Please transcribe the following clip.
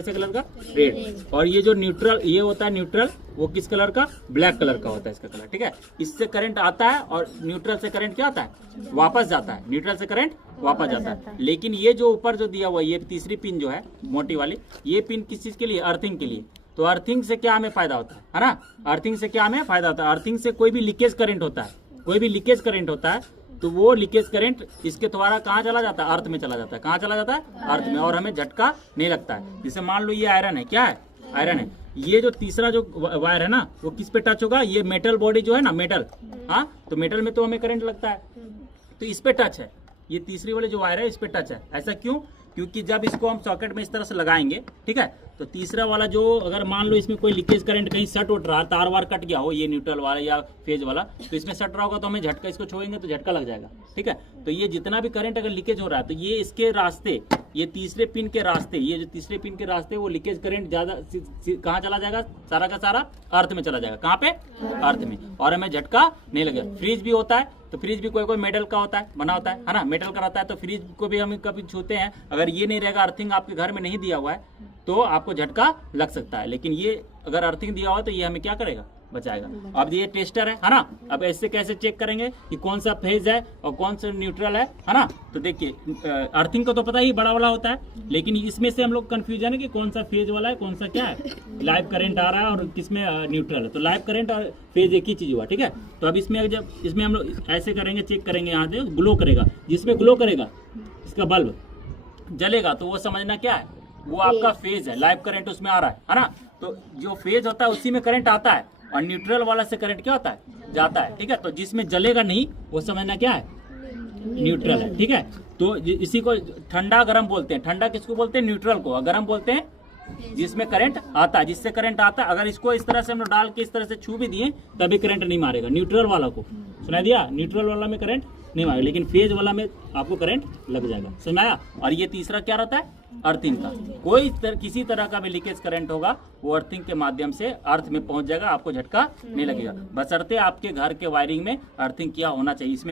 कैसे कलर का? रेड। और ये जो न्यूट्रल ये होता है न्यूट्रल, वो किस कलर का? ब्लैक कलर का होता है इसका कलर, ठीक है। इससे करंट आता है और न्यूट्रल से करंट क्या होता है? वापस जाता है। न्यूट्रल से करंट वापस जाता है। लेकिन ये जो ऊपर जो दिया हुआ ये तीसरी पिन जो है मोटी वाली, ये पिन किस चीज के लिए? अर्थिंग के लिए। तो अर्थिंग से क्या हमें फायदा होता है ना? अर्थिंग से क्या हमें फायदा होता है? अर्थिंग से कोई भी लीकेज करंट होता है, कोई भी लीकेज करंट होता है तो वो लीकेज करंट इसके द्वारा कहाँ चला जाता है? अर्थ में चला जाता है। कहाँ चला जाता है? अर्थ में। और हमें झटका नहीं लगता है। जैसे मान लो ये आयरन है, क्या है? आयरन है। ये जो तीसरा जो वायर है ना, वो किस पे टच होगा? ये मेटल बॉडी जो है ना, मेटल, हाँ, तो मेटल में तो हमें करंट लगता है, तो इस पे टच है। ये तीसरी वाली जो वायर है इस पे टच है। ऐसा क्यों? क्योंकि जब इसको हम सॉकेट में इस तरह से लगाएंगे, ठीक है, तो तीसरा वाला जो अगर मान लो इसमें कोई लीकेज करंट कहीं सट उठ रहा है, तार वार कट गया हो, ये न्यूट्रल वाला या फेज वाला, तो इसमें सट रहा होगा तो हमें झटका, इसको छोड़ेंगे तो झटका लग जाएगा, ठीक है। तो ये जितना भी करंट अगर लीकेज हो रहा है तो ये इसके रास्ते, ये तीसरे पिन के रास्ते, ये जो तीसरे पिन के रास्ते वो लीकेज करंट ज्यादा कहाँ चला जाएगा? सारा का सारा अर्थ में चला जाएगा। कहाँ पे? अर्थ में। और हमें झटका नहीं लगेगा। फ्रिज भी होता है तो फ्रिज भी कोई कोई मेटल का होता है, बना होता है ना, मेटल का रहता है, तो फ्रिज को भी हम कभी छूते हैं, अगर ये नहीं रहेगा, अर्थिंग आपके घर में नहीं दिया हुआ है, तो आपको झटका लग सकता है। लेकिन ये अगर अर्थिंग दिया हुआ है तो ये हमें क्या करेगा? बचाएगा। अब ये टेस्टर है ना, अब ऐसे कैसे चेक करेंगे कि कौन सा फेज है और कौन सा न्यूट्रल है ना? तो देखिए अर्थिंग का तो पता ही बड़ा वाला होता है, लेकिन इसमें से हम लोग कंफ्यूजन है कि कौन सा फेज वाला है, कौन सा क्या है, लाइव करंट आ रहा है और किसमें न्यूट्रल है। तो लाइव करंट और फेज एक ही चीज हुआ, ठीक है। तो अब इसमें जब इसमें हम लोग ऐसे करेंगे, चेक करेंगे, यहाँ से ग्लो करेगा, जिसमें ग्लो करेगा इसका बल्ब जलेगा, तो वो समझना क्या है? वो आपका फेज है, लाइव करंट उसमें आ रहा है ना। तो जो फेज होता है उसी में करंट आता है और न्यूट्रल वाला से करंट क्या होता है? जाता है, ठीक है। तो जिसमें जलेगा नहीं वो समझना क्या है? न्यूट्रल है, ठीक है। तो इसी को ठंडा गरम बोलते हैं। ठंडा किसको बोलते हैं? न्यूट्रल को। और गरम बोलते हैं जिसमें करंट आता है, जिससे करंट आता है। अगर इसको इस तरह से हम लोग डाल के इस तरह से छू भी दिए तभी करंट नहीं मारेगा। न्यूट्रल वाला को सुना दिया, न्यूट्रल वाला में करंट नहीं मारेगा, लेकिन फेज वाला में आपको करंट लग जाएगा। समझाया? और ये तीसरा क्या रहता है? अर्थिंग का। किसी तरह का भी लीकेज करंट होगा वो अर्थिंग के माध्यम से अर्थ में पहुंच जाएगा, आपको झटका नहीं लगेगा, बशर्ते आपके घर के वायरिंग में अर्थिंग किया होना चाहिए। इसमें